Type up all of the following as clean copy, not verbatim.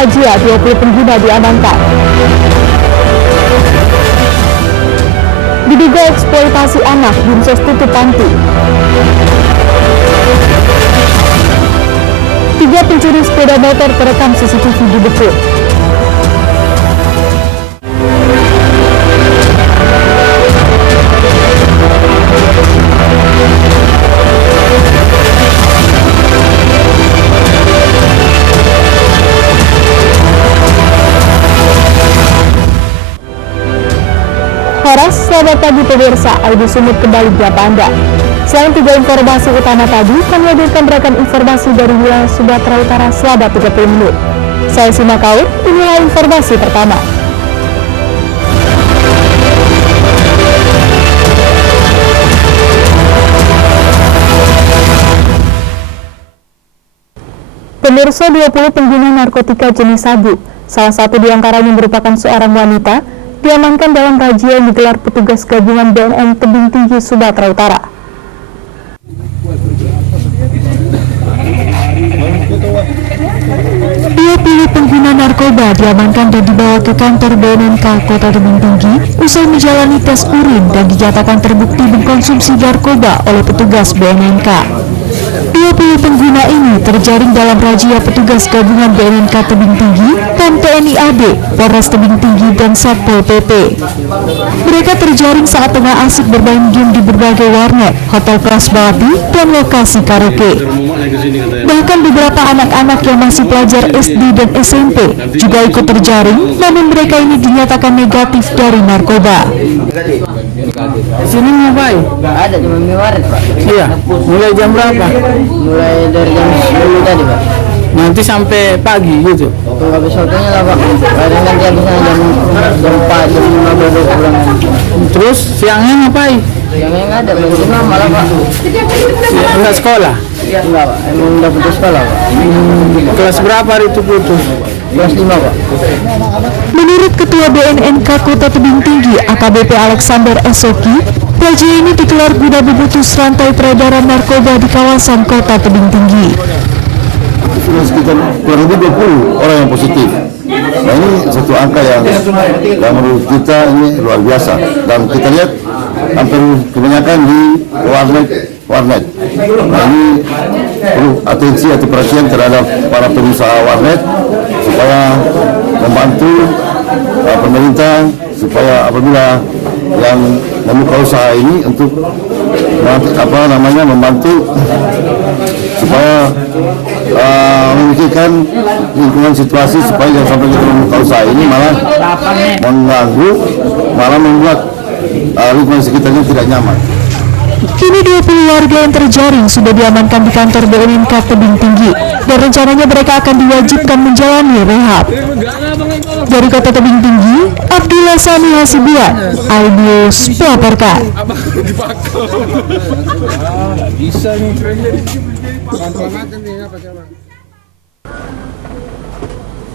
razia 20 pengguna diamankan. Diduga eksploitasi anak, Dinsos tutup panti. 3 pencuri sepeda motor terekam CCTV di Depok. Selamat pagi pemirsa, Aidi Sumut kembali bersama Anda. Selain 3 informasi utama tadi, kami hadirkan beragam informasi dari wilayah Sumatera Utara selama 30 menit. Saya Sima Kaur, inilah informasi pertama. Pemirsa, 20 pengguna narkotika jenis sabu, salah satu di antaranya merupakan seorang wanita, diamankan dalam razia yang digelar petugas gabungan BNN Tebing Tinggi, Sumatera Utara. Pengguna narkoba diamankan dan dibawa ke kantor BNNK Kota Tebing Tinggi usai menjalani tes urin dan dinyatakan terbukti mengkonsumsi narkoba oleh petugas BNNK. 20 pengguna ini terjaring dalam razia petugas gabungan BNNK Tebing Tinggi dan TNI AD, Polres Tebing Tinggi dan Satpol PP. Mereka terjaring saat tengah asik bermain game di berbagai warnet, hotel kelas bawati, dan lokasi karaoke. Bahkan beberapa anak-anak yang masih pelajar SD dan SMP juga ikut terjaring, namun mereka ini dinyatakan negatif dari narkoba. Di sini ngapain? Nggak ada, cuma miwaret, Pak. Iya, mulai jam berapa? Mulai dari jam 10 tadi, Pak. Nanti sampai pagi gitu? Tuh habis waktunya lah, Pak. Kadang nanti habisnya jam 4, jam 5 baru pulang. Terus siangnya ngapain? Siangnya nggak ada, belum lima malah, Pak. Ya, enggak sekolah? Enggak, Pak. Emang udah putus sekolah, Pak. Kelas berapa hari itu putus? Kelas 5, Pak. Menurut Ketua BNNK Kota Tebing Tinggi AKBP Alexander Esoki, razia ini digelar guna memutus rantai peredaran narkoba di kawasan Kota Tebing Tinggi. Sudah sekitar kurang lebih 20 orang yang positif. Nah, ini satu angka yang menurut kita ini luar biasa, dan kita lihat hampir kebanyakan di warnet. Nah, ini perlu atensi atau perhatian terhadap para pengusaha warnet supaya membantu pemerintah supaya apabila yang membuka usaha ini untuk membantu supaya memikirkan lingkungan situasi supaya jangan sampai kita membuka usaha ini malah mengganggu, malah membuat lingkungan sekitarnya tidak nyaman. Kini 20 warga yang terjaring sudah diamankan di kantor BNNK Tebing Tinggi dan rencananya mereka akan diwajibkan menjalani rehab. Dari Kota Tebing Tinggi, Abdullah Sani Hasibuan, iNews melaporkan.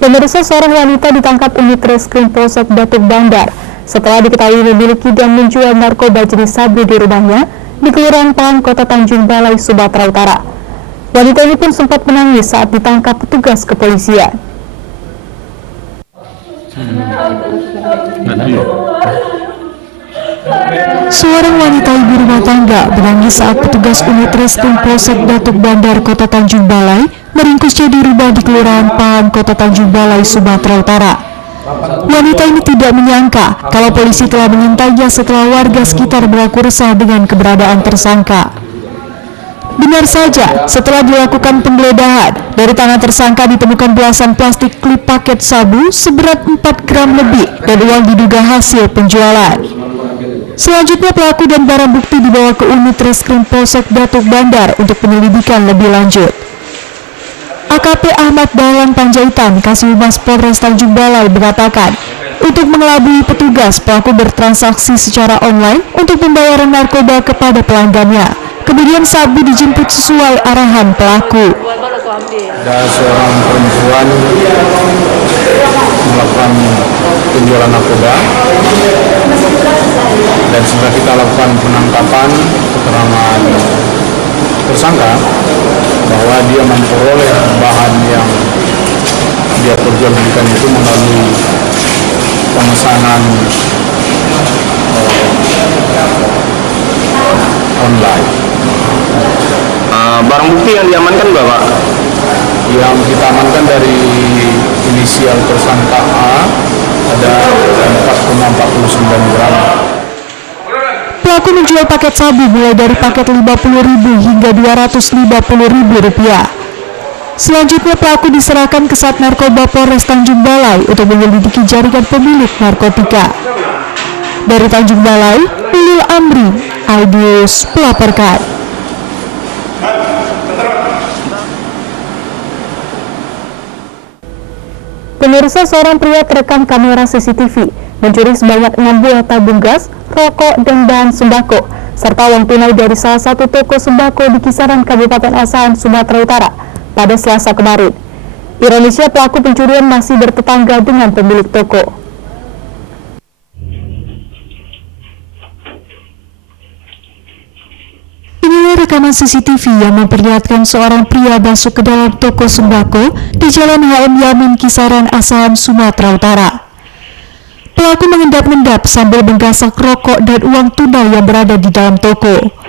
Pemirsa, seorang wanita ditangkap unit Reskrim Polsek Datuk Bandar setelah diketahui memiliki dan menjual narkoba jenis sabu di rumahnya di Kelurahan Pahang, Kota Tanjung Balai, Sumatera Utara. Wanita ini pun sempat menangis saat ditangkap petugas kepolisian. Seorang wanita ibu rumah tangga menangis saat petugas unit Reskrim Polsek Datuk Bandar, Kota Tanjung Balai meringkusnya di rumah di Kelurahan Pahang, Kota Tanjung Balai, Sumatera Utara. Wanita ini tidak menyangka kalau polisi telah mengintainya setelah warga sekitar mengaku resah dengan keberadaan tersangka. Benar saja, setelah dilakukan penggeledahan, dari tangan tersangka ditemukan belasan plastik klip paket sabu seberat 4 gram lebih dan uang diduga hasil penjualan. Selanjutnya pelaku dan barang bukti dibawa ke unit Reskrim Polsek Datuk Bandar untuk penyelidikan lebih lanjut. AKP Ahmad Dahlan Panjaitan, Kasih-Humas Polres Tanjung Balai mengatakan, untuk mengelabui petugas, pelaku bertransaksi secara online untuk pembayaran narkoba kepada pelanggannya. Kemudian sabu dijemput sesuai arahan pelaku. Ada seorang perempuan melakukan penjualan narkoba dan setelah kita lakukan penangkapan keterangan tersangka bahwa dia memperoleh bahan yang dia perjualkan jual belikan itu melalui pemesanan online. Barang bukti yang diamankan Bapak? Yang kita amankan dari inisial tersangka A ada 4,49 gram. Pelaku menjual paket sabu mulai dari paket Rp50.000 hingga Rp250.000. Selanjutnya pelaku diserahkan ke Sat Narkoba Polres Tanjung Balai untuk menyelidiki jaringan pemilik narkotika. Dari Tanjung Balai, Ulil Amri, iNews melaporkan. Pemirsa, seorang pria terekam kamera CCTV mencuri sebanyak 6 buah tabung gas, rokok, dan bahan sembako, serta uang tunai dari salah satu toko sembako di kisaran Kabupaten Asahan, Sumatera Utara pada Selasa kemarin. Ironisnya, pelaku pencurian masih bertetangga dengan pemilik toko. Inilah rekaman CCTV yang memperlihatkan seorang pria masuk ke dalam toko sembako di Jalan HM Yamin, kisaran Asahan, Sumatera Utara. Pelaku mengendap-endap sambil menggasak rokok dan uang tunai yang berada di dalam toko.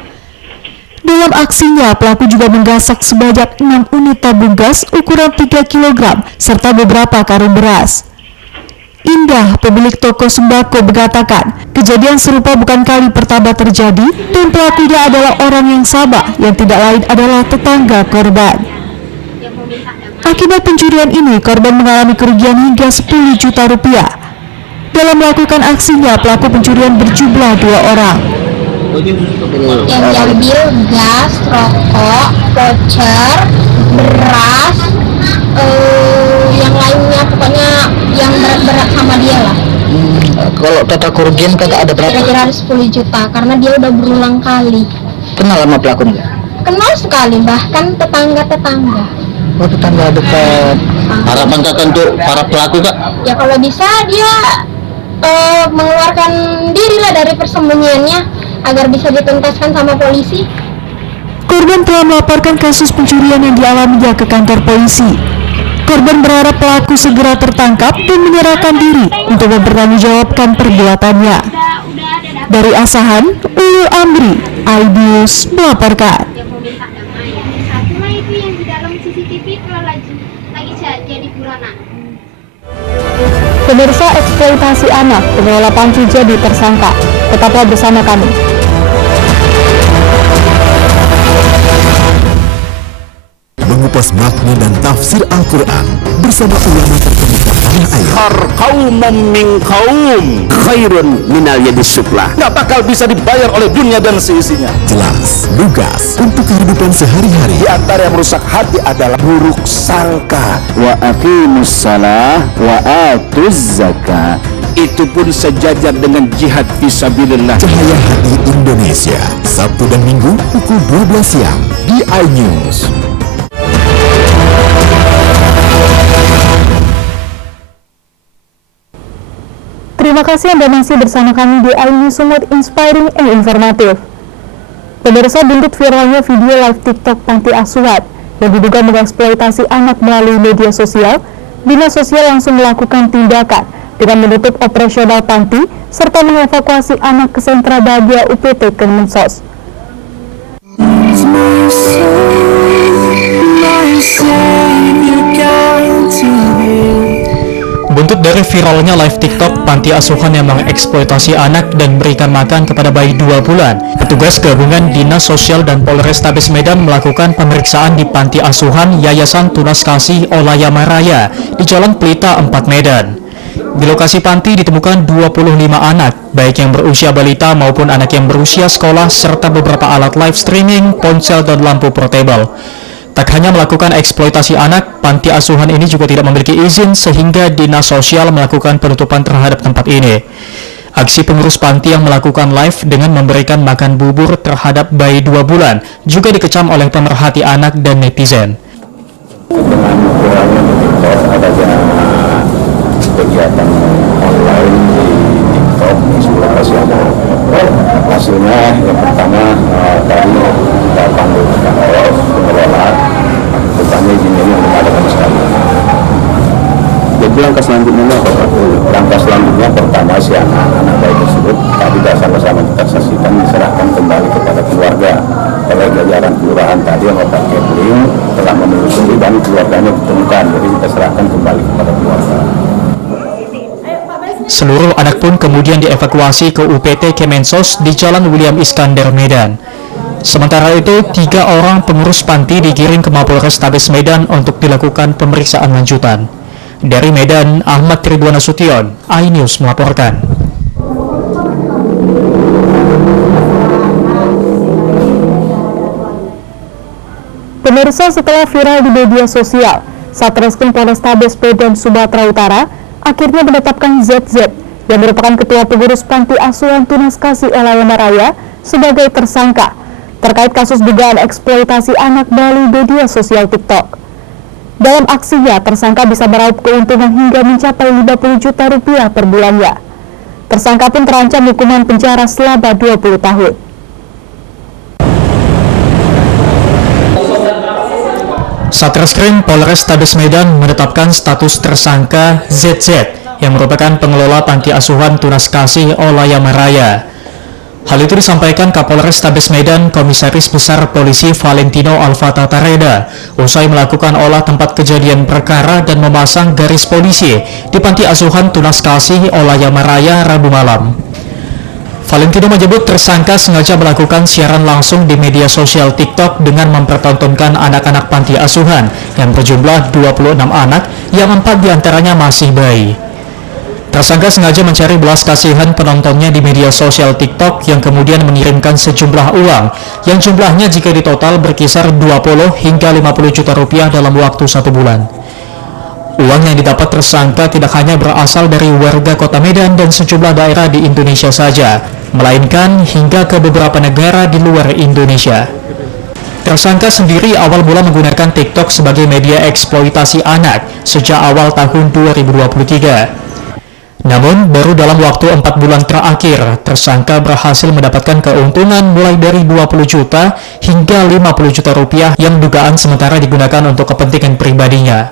Dalam aksinya, pelaku juga menggasak sebanyak 6 unit tabung gas ukuran 3 kg serta beberapa karung beras. Indah, pemilik toko sembako, mengatakan kejadian serupa bukan kali pertama terjadi dan pelakunya adalah orang yang sama yang tidak lain adalah tetangga korban. Akibat pencurian ini, korban mengalami kerugian hingga 10 juta rupiah. Dalam melakukan aksinya, pelaku pencurian berjumlah 2 orang. Yang diambil gas, rokok, voucher, beras, yang lainnya, pokoknya yang berat-berat sama dia lah. Kalau total kerugian kakak ada berapa? Kira-kira 10 juta karena dia udah berulang kali. Kenal sama pelaku enggak? Kenal sekali, bahkan tetangga-tetangga. Oh, tetangga dekat. Harapan kakak untuk para pelaku kak? Ya kalau bisa dia mengeluarkan diri lah dari persembunyiannya agar bisa dituntaskan sama polisi. Korban telah melaporkan kasus pencurian yang dialaminya ke kantor polisi. Korban berharap pelaku segera tertangkap dan menyerahkan diri untuk mempertanggungjawabkan perbuatannya. Dari Asahan, Ulil Amri, iNews melaporkan. Yang meminta damai. Yang satu lah itu yang di dalam CCTV kalau lagi jadi buronan. Pemirsa, eksploitasi anak, pengelola panti jadi tersangka. Tetaplah bersama kami. Mengupas makna dan tafsir Al-Quran bersama ulama terkemuka tanah air. Qaumum min qaum khairun minal yadis suflah. Nggak bakal bisa dibayar oleh dunia dan seisinya. Jelas, lugas untuk kehidupan sehari-hari. Di antara yang merusak hati adalah buruk sangka. Wa aqimus salah wa atuz zakah. Itu pun sejajar dengan jihad fisabilillah. Cahaya Hati Indonesia, Sabtu dan Minggu pukul 12 siang di iNews. Terima kasih Anda masih bersama kami di iNews, Sumut Inspiring and Informatif. Pemirsa, buntut viralnya video live TikTok panti asuhan yang diduga mengeksploitasi anak melalui media sosial, Dinas Sosial langsung melakukan tindakan dengan menutup operasional panti serta mengevakuasi anak ke sentra bahagia UPT Kemensos. Buntut dari viralnya live TikTok panti asuhan yang mengeksploitasi anak dan berikan makan kepada bayi 2 bulan, petugas gabungan Dinas Sosial dan Polrestabes Medan melakukan pemeriksaan di panti asuhan Yayasan Tunas Kasih Olayama Raya di Jalan Pelita 4 Medan. Di lokasi panti ditemukan 25 anak, baik yang berusia balita maupun anak yang berusia sekolah, serta beberapa alat live streaming, ponsel, dan lampu portable. Tak hanya melakukan eksploitasi anak, panti asuhan ini juga tidak memiliki izin sehingga Dinas Sosial melakukan penutupan terhadap tempat ini. Aksi pengurus panti yang melakukan live dengan memberikan makan bubur terhadap bayi 2 bulan juga dikecam oleh pemerhati anak dan netizen. Dengan viralnya TikTok adanya kegiatan online di TikTok di seluruh Asia. Hasilnya yang pertama tadi kita panggil pengelola, bertanya izinnya yang mengadakan sekali. Jadi langkah selanjutnya apa Pak? Langkah selanjutnya pertama si anak-anak bayi tersebut tadi sama-sama kita saksikan diserahkan kembali kepada keluarga. Oleh jajaran kelurahan tadi yang Bapak Kepling telah menelusuri dan keluarganya ditemukan, jadi kita serahkan kembali kepada keluarga. Seluruh anak pun kemudian dievakuasi ke UPT Kemensos di Jalan William Iskandar, Medan. Sementara itu, 3 orang pengurus panti digiring ke Mapolrestabes Medan untuk dilakukan pemeriksaan lanjutan. Dari Medan, Ahmad Ridwan Nasution, iNews melaporkan. Pemirsa, setelah viral di media sosial, Satreskrim Polrestabes Medan Sumatera Utara akhirnya menetapkan ZZ yang merupakan ketua pengurus Panti Asuhan Tunas Kasih Olaya Raya sebagai tersangka terkait kasus dugaan eksploitasi anak melalui media sosial TikTok. Dalam aksinya, tersangka bisa meraup keuntungan hingga mencapai 50 juta rupiah per bulannya. Tersangka pun terancam hukuman penjara selama 20 tahun. Satreskrim Polrestabes Medan menetapkan status tersangka ZZ yang merupakan pengelola Panti Asuhan Tunas Kasih Olaya Raya. Hal itu disampaikan Kapolrestabes Medan Komisaris Besar Polisi Valentino Alfata Tareda usai melakukan olah tempat kejadian perkara dan memasang garis polisi di Panti Asuhan Tunas Kasih Olaya Raya Rabu malam. Valentino menyebut tersangka sengaja melakukan siaran langsung di media sosial TikTok dengan mempertontonkan anak-anak panti asuhan yang berjumlah 26 anak yang 4 diantaranya masih bayi. Tersangka sengaja mencari belas kasihan penontonnya di media sosial TikTok yang kemudian mengirimkan sejumlah uang yang jumlahnya jika ditotal berkisar 20 hingga 50 juta rupiah dalam waktu 1 bulan. Uang yang didapat tersangka tidak hanya berasal dari warga kota Medan dan sejumlah daerah di Indonesia saja, melainkan hingga ke beberapa negara di luar Indonesia. Tersangka sendiri awal mula menggunakan TikTok sebagai media eksploitasi anak sejak awal tahun 2023. Namun, baru dalam waktu 4 bulan terakhir, tersangka berhasil mendapatkan keuntungan mulai dari 20 juta hingga 50 juta rupiah yang dugaan sementara digunakan untuk kepentingan pribadinya.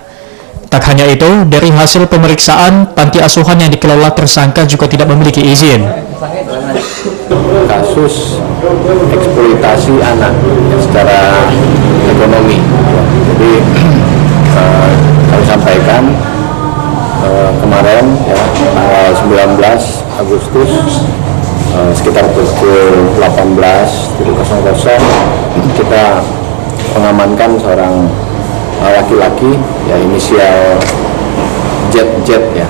Tak hanya itu, dari hasil pemeriksaan, panti asuhan yang dikelola tersangka juga tidak memiliki izin. Kasus eksploitasi anak secara ekonomi. Jadi kami sampaikan kemarin ya, tanggal 19 Agustus sekitar pukul 18.00 kita mengamankan seorang laki-laki ya inisial ZZ ya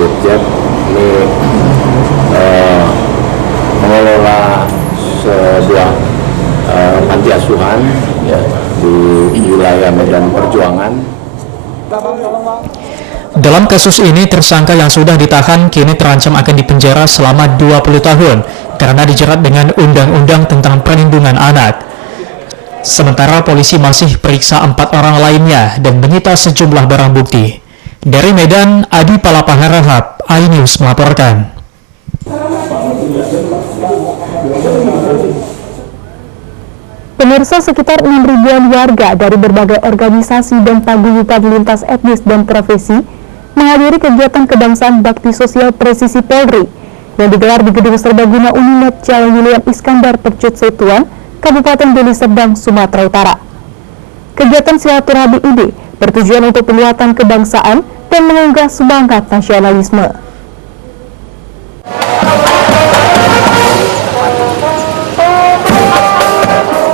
ZZ ini mengelola sebuah panti asuhan ya di wilayah Medan Perjuangan. Dalam kasus ini, tersangka yang sudah ditahan kini terancam akan dipenjara selama 20 tahun karena dijerat dengan Undang-Undang tentang Perlindungan Anak. Sementara polisi masih periksa 4 orang lainnya dan menyita sejumlah barang bukti. Dari Medan, Adi Palapaharahap, iNews melaporkan. Pemirsa, sekitar 6.000-an warga dari berbagai organisasi dan paguyuban lintas etnis dan profesi menghadiri kegiatan kebangsaan bakti sosial presisi Polri yang digelar di Gedung Serbaguna Unimed Jalan William Iskandar Percut Setuan, Kabupaten Deli Serdang, Sumatera Utara. Kegiatan silaturahmi ini bertujuan untuk penguatan kebangsaan dan mengunggah semangat nasionalisme.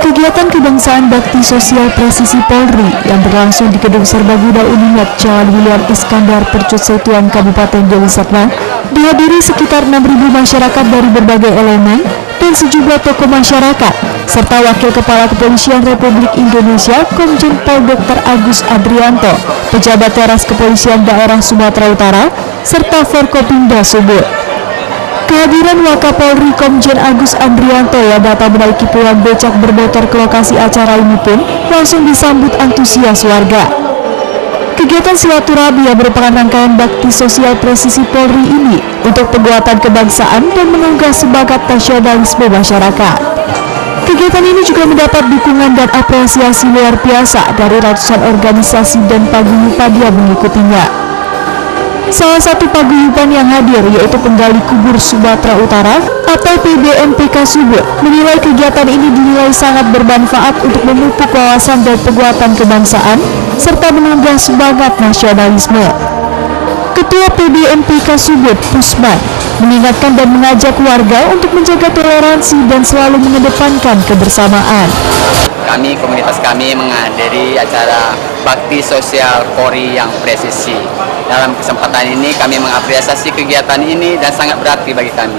Kegiatan kebangsaan bakti sosial presisi Polri yang berlangsung di Gedung Serbaguna Unimed Jalan William Iskandar Percut Setuan, Kabupaten Deli Serdang dihadiri sekitar 6.000 masyarakat dari berbagai elemen dan sejumlah tokoh masyarakat serta Wakil Kepala Kepolisian Republik Indonesia Komjen Pol Dr. Agus Andrianto, pejabat teras Kepolisian Daerah Sumatera Utara, serta Forkopimda Sumut. Kehadiran Wakapolri Komjen Agus Andrianto yang datang menaiki puluhan becak bermotor ke lokasi acara ini pun langsung disambut antusias warga. Kegiatan silaturahmi yang merupakan rangkaian bakti sosial presisi Polri ini untuk penguatan kebangsaan dan mengunggah semangat nasionalisme masyarakat. Kegiatan ini juga mendapat dukungan dan apresiasi luar biasa dari ratusan organisasi dan paguyuban yang mengikutinya. Salah satu paguyuban yang hadir yaitu Penggali Kubur Sumatera Utara atau PBMPK Subud menilai kegiatan ini dinilai sangat bermanfaat untuk memupuk wawasan dan penguatan kebangsaan serta menambah semangat nasionalisme. Ketua PBMPK Subud Pusman mengingatkan dan mengajak warga untuk menjaga toleransi dan selalu mengedepankan kebersamaan. Komunitas kami menghadiri acara bakti sosial Polri yang presisi. Dalam kesempatan ini kami mengapresiasi kegiatan ini dan sangat berarti bagi kami.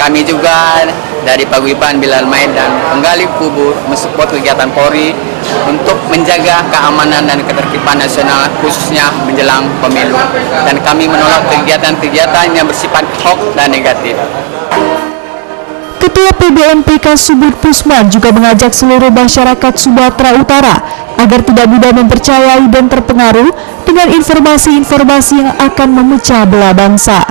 Kami juga dari Paguyuban Bilal Maid dan Penggali Kubur mensupport kegiatan Polri untuk menjaga keamanan dan ketertiban nasional khususnya menjelang pemilu. Dan kami menolak kegiatan-kegiatan yang bersifat hoax dan negatif. Ketua PBMPK Subud Pusman juga mengajak seluruh masyarakat Sumatera Utara agar tidak mudah mempercayai dan terpengaruh dengan informasi-informasi yang akan memecah belah bangsa.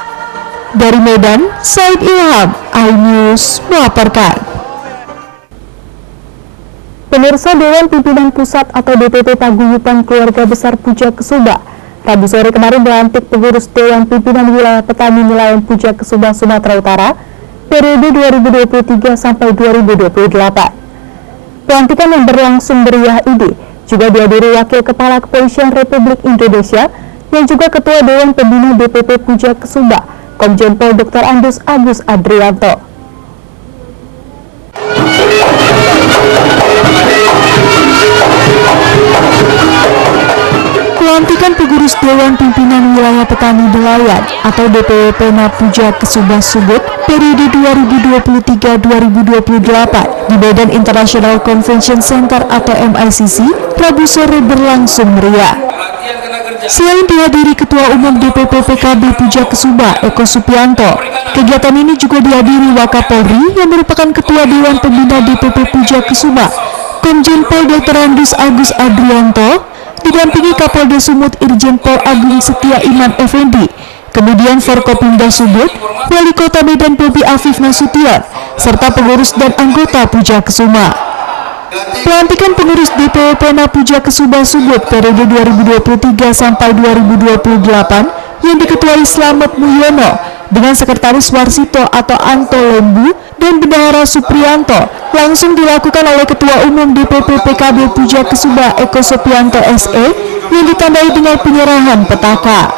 Dari Medan, Said Ilham, iNews melaporkan. Pemirsa, Dewan Pimpinan Pusat atau DPP Paguyuban Keluarga Besar Puja Kesumba Rabu sore kemarin melantik pengurus Dewan Pimpinan Wilayah Petani Nelayan Puja Kesumba Sumatera Utara periode 2023 sampai 2028. Pelantikan yang berlangsung meriah ini juga dihadiri Wakil Kepala Kepolisian Republik Indonesia yang juga Ketua Dewan Pembina DPP Puja Kesumba, Komjen Pol Dr. Andus Agus Adrianto. Pelantikan pengurus Dewan Pimpinan Wilayah Petani Nelayan atau DPW Pena Puja Kesumba Subud periode 2023-2028 di Medan International Convention Center atau MICC Rabu sore berlangsung meriah. Selain dihadiri Ketua Umum DPP PKB Puja Kesumba Eko Supianto, kegiatan ini juga dihadiri Wakapolri yang merupakan Ketua Dewan Pembina DPP Puja Kesumba, Komjen Pol Dr. Andus Agus Adrianto, didampingi Kapolda Sumut Irjen Pol Agung Setia Iman Effendi, kemudian Forkopimda Sumut, Wali Kota Medan Bobi Afif Nasution, serta pengurus dan anggota Puja Kesumba. Pelantikan pengurus DPW Pena Puja Kesumba Sumut periode 2023 sampai 2028 yang diketuai Slamet Mulyono dengan Sekretaris Warsito atau Anto Lembu dan Bendahara Supriyanto langsung dilakukan oleh Ketua Umum DPP PKB Puja Kesumba Eko Supianto SE yang ditandai dengan penyerahan petaka.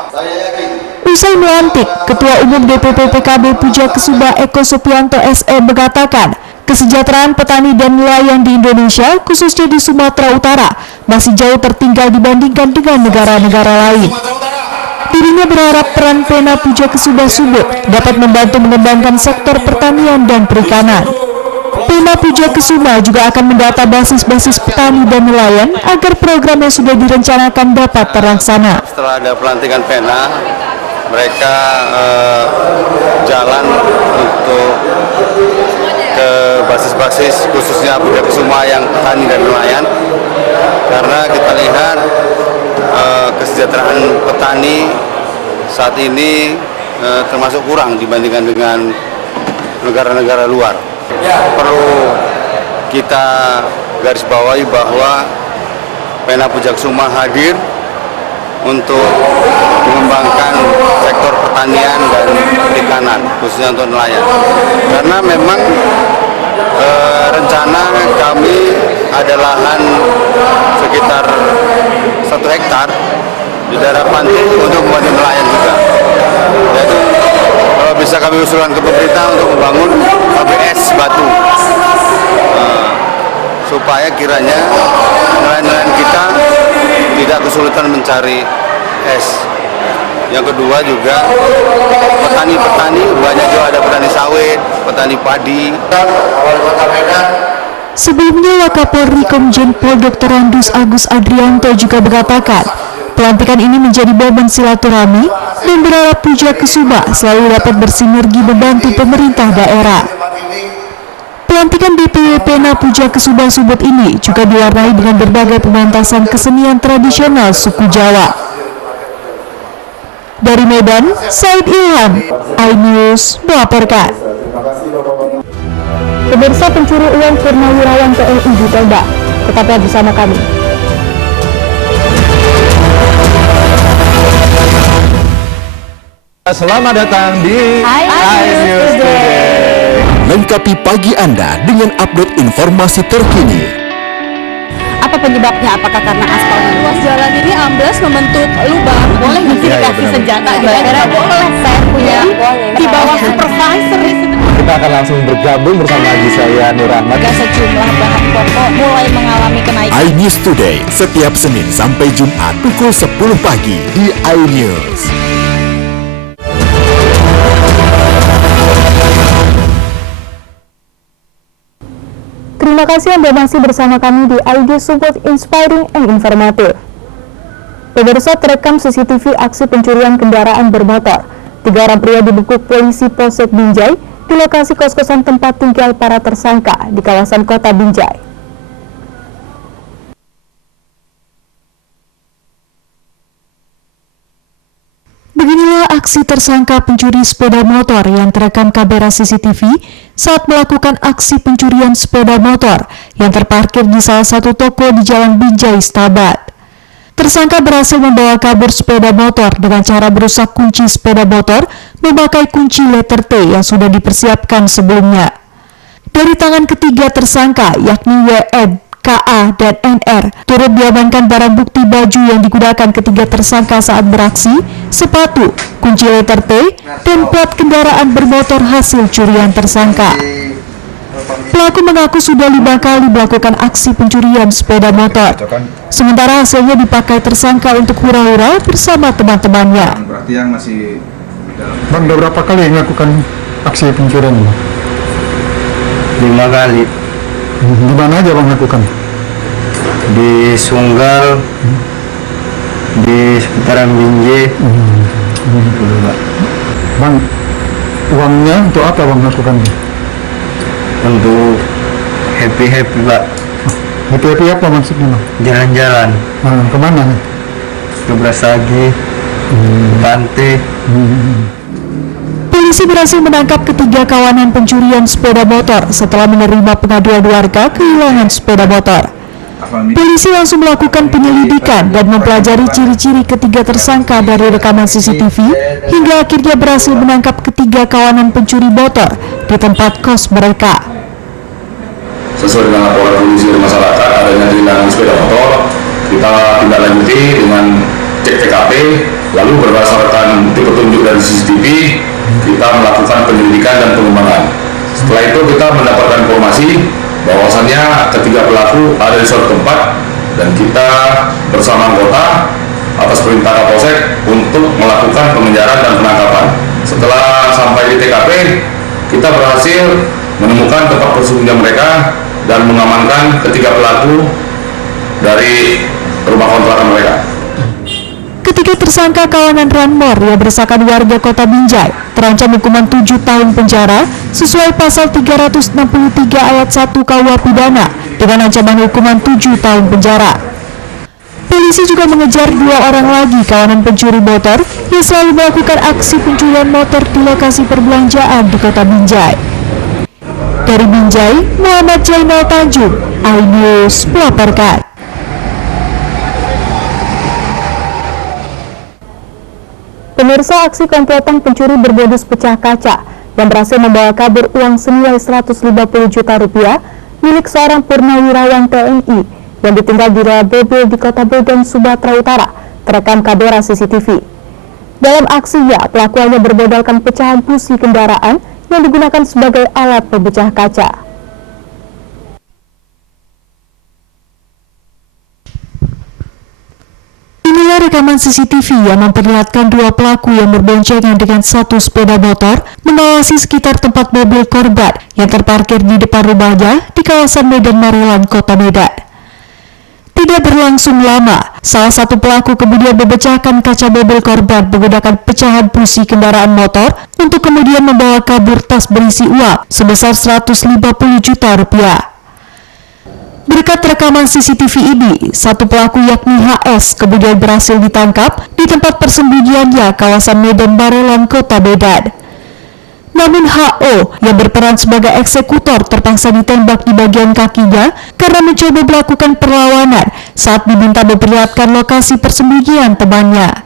Usai melantik, Ketua Umum DPP PKB Puja Kesumba Eko Supianto SE mengatakan kesejahteraan petani dan nelayan di Indonesia, khususnya di Sumatera Utara, masih jauh tertinggal dibandingkan dengan negara-negara lain. Dirinya berharap peran Pena Puja Kesumba Subud dapat membantu mengembangkan sektor pertanian dan perikanan. Pena Puja Kesumba juga akan mendata basis-basis petani dan nelayan agar program yang sudah direncanakan dapat terlaksana. Setelah ada pelantikan Pena, mereka jalan untuk ke basis-basis khususnya Puja Kesumba yang petani dan nelayan, karena kita lihat kesejahteraan petani saat ini termasuk kurang dibandingkan dengan negara-negara luar. Perlu kita garis bawahi bahwa Pena Puja Kesumba hadir untuk mengembangkan sektor pertanian dan perikanan khususnya untuk nelayan, karena memang rencana kami ada lahan sekitar 1 hektar di daerah pantai untuk membantu nelayan juga. Jadi kalau bisa kami usulkan ke pemerintah untuk membangun ABS batu supaya kiranya nelayan-nelayan kita tidak kesulitan mencari es. Yang kedua juga petani-petani, banyak juga ada petani sawit, petani padi. Sebelumnya Wakapolri Komjen Pol Dr. Andus Agus Adrianto juga mengatakan pelantikan ini menjadi momen silaturahmi dan berharap Puja Kesumba selalu dapat bersinergi membantu pemerintah daerah. Pelantikan DPW Pena Puja Kesumba Subud ini juga diwarnai dengan berbagai pementasan kesenian tradisional suku Jawa. Dari Medan, Said Ilham, iNews melaporkan. Pemirsa, pencuri uang purnawirawan TNI ditembak. Tetaplah bersama kami. Selamat datang di iNews Today. Lengkapi pagi Anda dengan update informasi terkini. Apa penyebabnya? Apakah karena aspal ruas jalan ini ambles membentuk lubang? Boleh nggak sih dikasih senjata? Kira-kira boleh. Saya punya di bawah supervisor. Kita akan langsung bergabung bersama Haji saya Nur Ahmad. Sejumlah bahan pokok mulai mengalami kenaikan. iNews Today setiap Senin sampai Jumat pukul 10 pagi di iNews. Terima kasih Anda masih bersama kami di ID Support Inspiring and Informative. Pemirsa, terekam CCTV aksi pencurian kendaraan bermotor. 3 orang pria dibekuk polisi Polsek Binjai di lokasi kos-kosan tempat tinggal para tersangka di kawasan Kota Binjai. Beginilah aksi tersangka pencuri sepeda motor yang terekam kamera CCTV saat melakukan aksi pencurian sepeda motor yang terparkir di salah satu toko di Jalan Binjai, Stabat. Tersangka berhasil membawa kabur sepeda motor dengan cara merusak kunci sepeda motor memakai kunci letter T yang sudah dipersiapkan sebelumnya. Dari tangan ketiga tersangka, yakni WN, KA, dan NR, turut diamankan barang bukti baju yang digunakan ketiga tersangka saat beraksi, sepatu, kunci letter T, dan plat kendaraan bermotor hasil curian tersangka. Pelaku mengaku sudah 5 kali melakukan aksi pencurian sepeda motor. Sementara hasilnya dipakai tersangka untuk hura-hura bersama teman-temannya. Berarti yang masih Bang, udah berapa kali melakukan aksi pencurian? 5 kali. Di mana aja Bang lakukan? Di Sunggal, di seputaran Binjai. Bang, uangnya untuk apa Bang lakukan? Untuk happy-happy, Pak. Happy apa maksudnya Bang? Jalan-jalan Kemana? ke Brastagi, Pantai. Polisi berhasil menangkap ketiga kawanan pencurian sepeda motor setelah menerima pengaduan warga kehilangan sepeda motor. Polisi langsung melakukan penyelidikan dan mempelajari ciri-ciri ketiga tersangka dari rekaman CCTV hingga akhirnya berhasil menangkap ketiga kawanan pencuri motor di tempat kos mereka. Sesuai dengan laporan polisi dari masyarakat adanya kehilangan sepeda motor, kita tindak lanjuti dengan cek TKP, lalu berdasarkan petunjuk dari CCTV kita melakukan penyelidikan dan pengembangan. Setelah itu kita mendapatkan informasi bahwasannya ketiga pelaku ada di suatu tempat dan kita bersama anggota atas perintah Kapolsek untuk melakukan pengejaran dan penangkapan. Setelah sampai di TKP, kita berhasil menemukan tempat persembunyian mereka dan mengamankan ketiga pelaku dari rumah kontrakan mereka. Ketiga tersangka kawanan Ranmor yang bersahkan warga Kota Binjai terancam hukuman 7 tahun penjara sesuai pasal 363 ayat 1 KUH Pidana dengan ancaman hukuman 7 tahun penjara. Polisi juga mengejar 2 orang lagi kawanan pencuri motor yang selalu melakukan aksi pencurian motor di lokasi perbelanjaan di Kota Binjai. Dari Binjai, Muhammad Jainal Tanjung, iNews melaporkan. Pemirsa, aksi komplotan pencuri bermodus pecah kaca yang berhasil membawa kabur uang senilai 150 juta rupiah milik seorang purnawirawan TNI yang ditinggal di rel mobil di Kota Medan, Sumatera Utara terekam kamera CCTV. Dalam aksinya, pelaku hanya bermodalkan pecahan busi kendaraan yang digunakan sebagai alat pemecah kaca. Inilah rekaman CCTV yang memperlihatkan 2 pelaku yang berboncengan dengan 1 sepeda motor mengawasi sekitar tempat mobil korban yang terparkir di depan rumahnya di kawasan Medan Marelan, Kota Medan. Tidak berlangsung lama, salah satu pelaku kemudian memecahkan kaca mobil korban menggunakan pecahan busi kendaraan motor untuk kemudian membawa kabur tas berisi uang sebesar 150 juta rupiah. Berkat rekaman CCTV ini, satu pelaku yakni HS kemudian berhasil ditangkap di tempat persembunyiannya kawasan Medan Marelan, Kota Medan. Namun HO yang berperan sebagai eksekutor terpaksa ditembak di bagian kakinya karena mencoba melakukan perlawanan saat diminta memperlihatkan lokasi persembunyian temannya.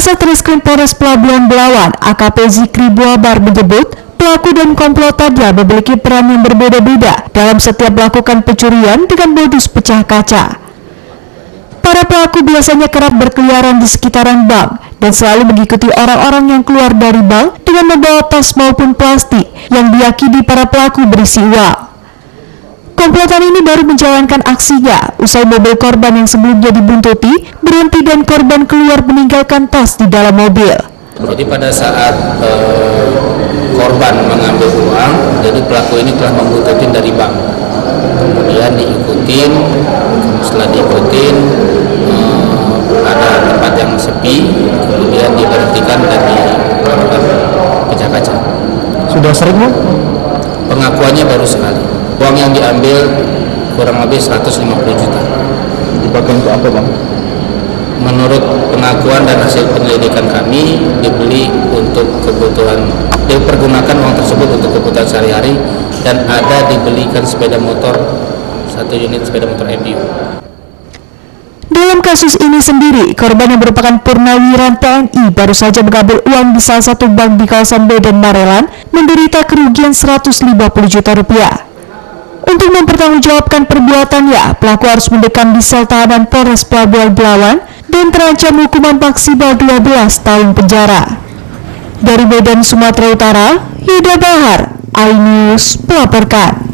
Kasatreskrim Polres Pelabuhan Belawan, AKP Zikri Buabar menyebut, pelaku dan komplotannya memiliki peran yang berbeda-beda dalam setiap melakukan pencurian dengan modus pecah kaca. Para pelaku biasanya kerap berkeliaran di sekitaran bank dan selalu mengikuti orang-orang yang keluar dari bank dengan membawa tas maupun plastik yang diyakini para pelaku berisi uang. Komplotan ini baru menjalankan aksinya usai mobil korban yang sebelumnya dibuntuti berhenti dan korban keluar meninggalkan tas di dalam mobil. Jadi pada saat korban mengambil uang, jadi pelaku ini telah membuntutin dari bank. Kemudian diikutin, setelah diikutin ada tempat yang sepi, kemudian diberhentikan dan dilakukan pecah kaca. Sudah sering, Bang? Pengakuannya baru sekali. Uang yang diambil kurang lebih 150 juta. Dipakai untuk apa, Bang? Menurut pengakuan dan hasil penyelidikan kami, dibeli untuk kebutuhan, dipergunakan uang tersebut untuk kebutuhan sehari-hari, dan ada dibelikan sepeda motor, 1 unit sepeda motor MU. Dalam kasus ini sendiri, korban yang merupakan purnawiran TNI baru saja mengambil uang di salah satu bank di kawasan Medan Marelan menderita kerugian 150 juta rupiah. Untuk mempertanggungjawabkan perbuatannya, pelaku harus mendekam di sel tahanan Polres Pelabuhan Belawan dan terancam hukuman maksimal 12 tahun penjara. Dari Medan, Sumatera Utara, Yuda Bahar, iNews melaporkan.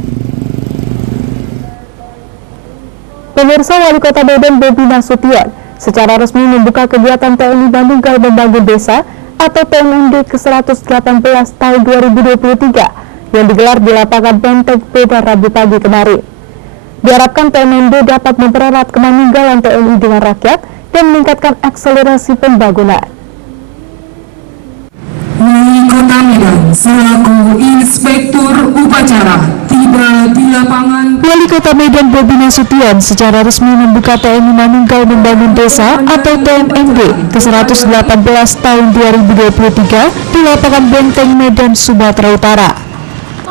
Pemirsa, Wali Kota Medan Bobi Nasution secara resmi membuka kegiatan TNI Manunggal Membangun Desa atau TMMD ke-118 tahun 2023 yang digelar di lapangan Benteng Medan Rabu pagi kemarin. Diharapkan TMMD dapat mempererat kemanunggalan TNI dengan rakyat dan meningkatkan akselerasi pembangunan. Wali Kota Medan selaku Inspektur Upacara tiba di lapangan. Wali Kota Medan Bobi Nasution secara resmi membuka TNI Manunggal Membangun Desa atau TMMD ke-118 tahun 2023 di lapangan Benteng Medan, Sumatera Utara.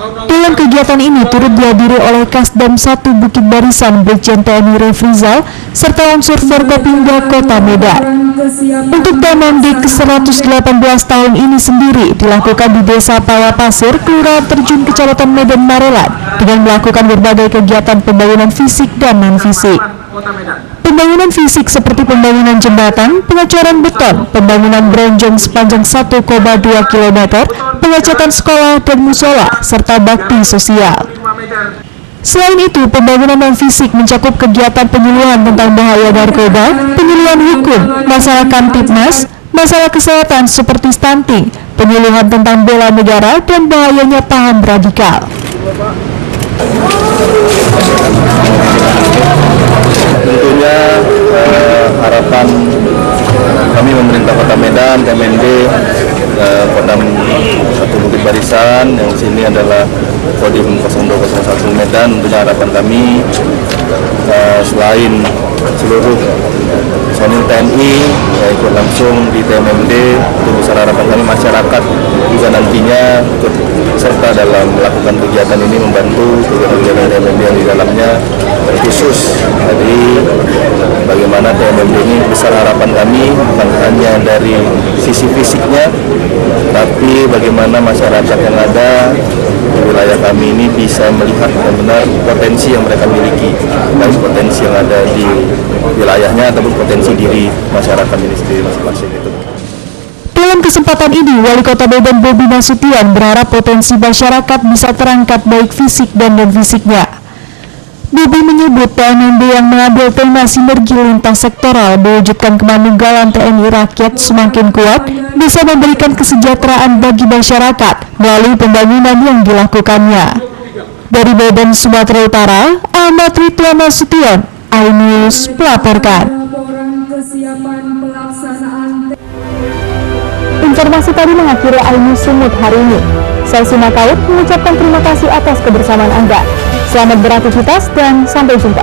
Dalam kegiatan ini turut dihadiri oleh Kasdam 1 Bukit Barisan Brigjen TNI Refrizal serta unsur Forkopimda Kota Medan. Untuk TMMD ke-118 tahun ini sendiri dilakukan di Desa Pawapasir, Kelurahan Terjun, Kecamatan Medan Marelan dengan melakukan berbagai kegiatan pembangunan fisik dan non-fisik. Pembangunan fisik seperti pembangunan jembatan, pengecoran beton, pembangunan bronjong sepanjang 1,2 km, pengecatan sekolah dan musola, serta bakti sosial. Selain itu, pembangunan non-fisik mencakup kegiatan penyuluhan tentang bahaya narkoba, penyuluhan hukum, masalah kamtipmas, masalah kesehatan seperti stunting, penyuluhan tentang bela negara, dan bahayanya paham radikal. Tentunya harapan kami pemerintah Kota Medan, TMMD, Kodam 1 Bukit Barisan, yang sini adalah Kodim 0201 Medan. Tentunya harapan kami selain seluruh personil TNI yang ikut langsung di TMMD, itu besar harapan kami masyarakat juga nantinya ikut serta dalam melakukan kegiatan ini, membantu kegiatan TMMD yang di dalamnya, khusus dari bagaimana TMMD ini besar harapan kami bukan hanya dari sisi fisiknya, tapi bagaimana masyarakat yang ada di wilayah kami ini bisa melihat benar-benar potensi yang mereka miliki, baik potensi yang ada di wilayahnya ataupun potensi diri masyarakat ini sendiri masing-masing itu. Dalam kesempatan ini, Wali Kota Medan Bobi Nasution berharap potensi masyarakat bisa terangkat baik fisik dan non-fisiknya. Bobi menyebut TMMD yang mengambil tema sinergi lintas sektoral mewujudkan kemanunggalan TNI rakyat semakin kuat bisa memberikan kesejahteraan bagi masyarakat melalui pembangunan yang dilakukannya. Dari Medan, Sumatera Utara, Ahmad Ridwan Nasution, iNews melaporkan. Informasi tadi mengakhiri iNews Sumut hari ini. Saya Sina Kaut mengucapkan terima kasih atas kebersamaan Anda. Selamat beraktivitas dan sampai jumpa.